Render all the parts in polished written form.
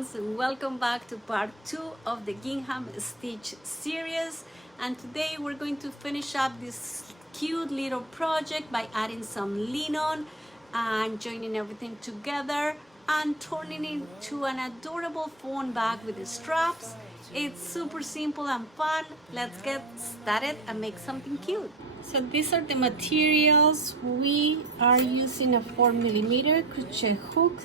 friends, and welcome back to part 2 of the Gingham stitch series. And today we're going to finish up this cute little project by adding some linen and joining everything together and turning it into an adorable phone bag with the straps. It's super simple and fun. Let's get started and make something cute. So these are the materials. We are using a 4mm crochet hook,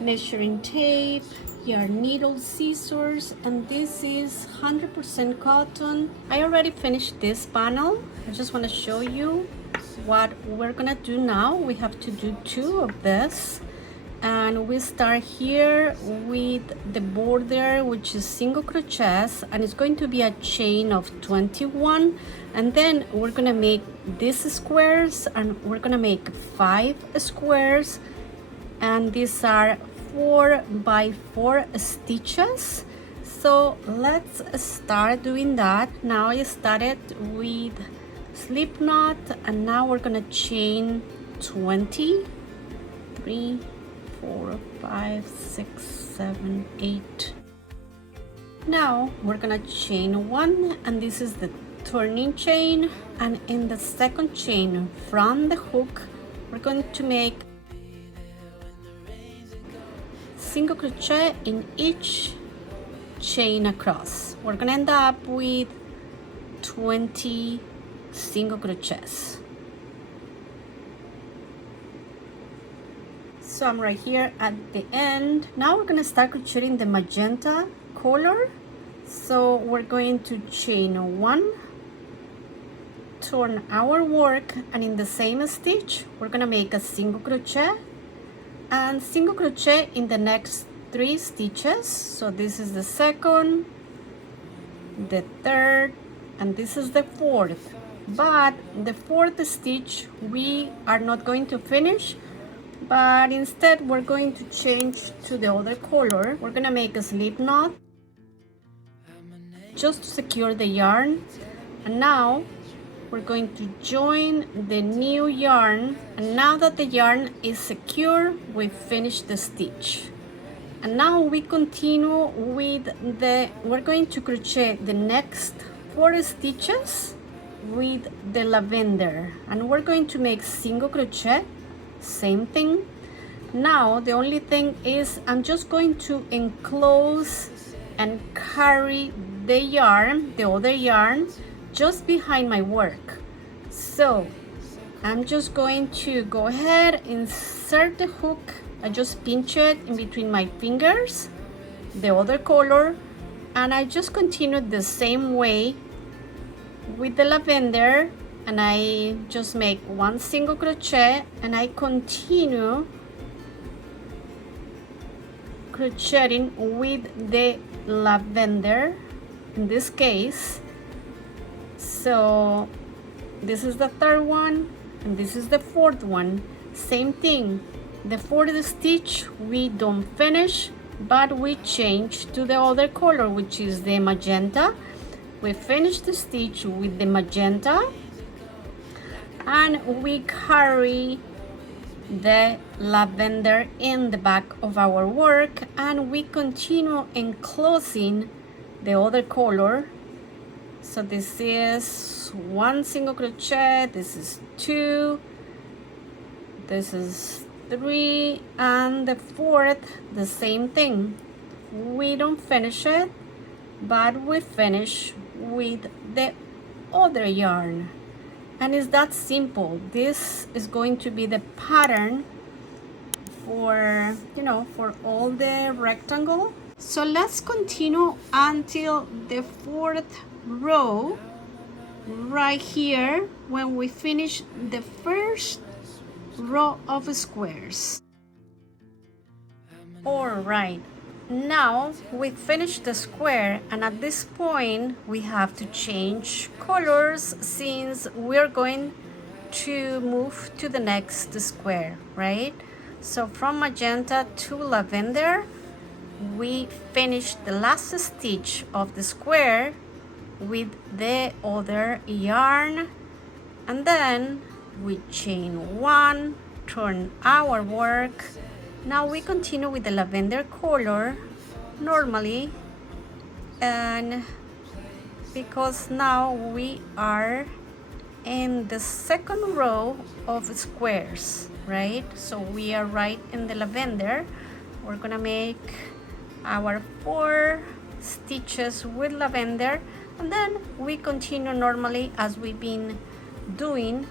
measuring tape, yarn needle, scissors, and this is 100% cotton. I already finished this panel. I just want to show you what we're gonna do now. We have to do 2 of this, and we start here with the border, which is single crochets, and it's going to be a chain of 21, and then we're gonna make these squares, and we're gonna make 5 squares, and these are 4 by 4 stitches. So let's start doing that. Now I started with slip knot, and now we're gonna chain 20, 3, 4, 5, 6, 7, 8. Now we're gonna chain 1, and this is the turning chain, and in the second chain from the hook we're going to make single crochet in each chain across. We're gonna end up with 20 single crochets. So I'm right here at the end. Now we're gonna start crocheting the magenta color. So we're going to chain 1, turn our work, and in the same stitch we're gonna make a single crochet and single crochet in the next 3 stitches. So this is the second, the third, and this is the fourth. But the fourth stitch we are not going to finish, but instead we're going to change to the other color. We're gonna make a slip knot just to secure the yarn, and now we're going to join the new yarn, and now that the yarn is secure, we finish the stitch. And now we continue with we're going to crochet the next 4 stitches with the lavender, and we're going to make single crochet, same thing. Now the only thing is I'm just going to enclose and carry the yarn, the other yarn, just behind my work. So I'm just going to go ahead, insert the hook, I just pinch it in between my fingers, the other color, and I just continue the same way with the lavender, and I just make 1 single crochet, and I continue crocheting with the lavender in this case. So this is the 3rd one, and this is the 4th one. Same thing, the 4th stitch we don't finish, but we change to the other color, which is the magenta. We finish the stitch with the magenta, and we carry the lavender in the back of our work, and we continue enclosing the other color. So this is 1 single crochet, this is 2, this is 3, and the 4th the same thing. We don't finish it, but we finish with the other yarn, and it's that simple. This is going to be the pattern for, you know, for all the rectangle. So let's continue until the 4th row right here, when we finish the first row of squares. All right, now we finished the square, and at this point we have to change colors since we're going to move to the next square, right? So from magenta to lavender, we finished the last stitch of the square with the other yarn, and then we chain 1, turn our work. Now we continue with the lavender color, normally, and because now we are in the second row of squares, right? So we are right in the lavender. We're gonna make our 4 stitches with lavender, and then we continue normally as we've been doing,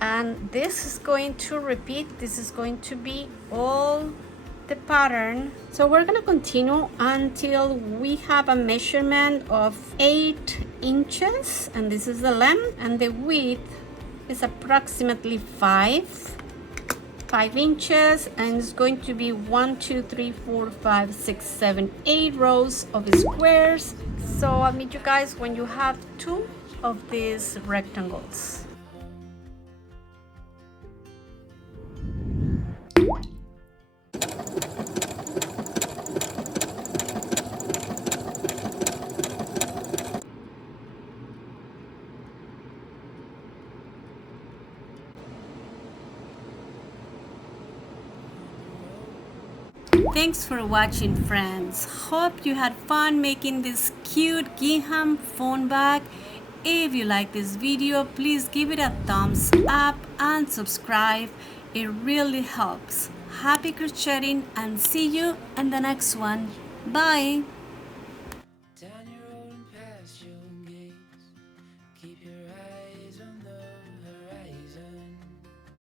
and this is going to repeat. This is going to be all the pattern. So we're gonna continue until we have a measurement of 8 inches, and this is the length, and the width is approximately 5 inches, and it's going to be 1, 2, 3, 4, 5, 6, 7, 8 rows of squares. So I'll meet you guys when you have 2 of these rectangles. Thanks for watching, friends. Hope you had fun making this cute gingham phone bag. If you like this video, please give it a thumbs up and subscribe. It really helps. Happy crocheting, and see you in the next one. Bye.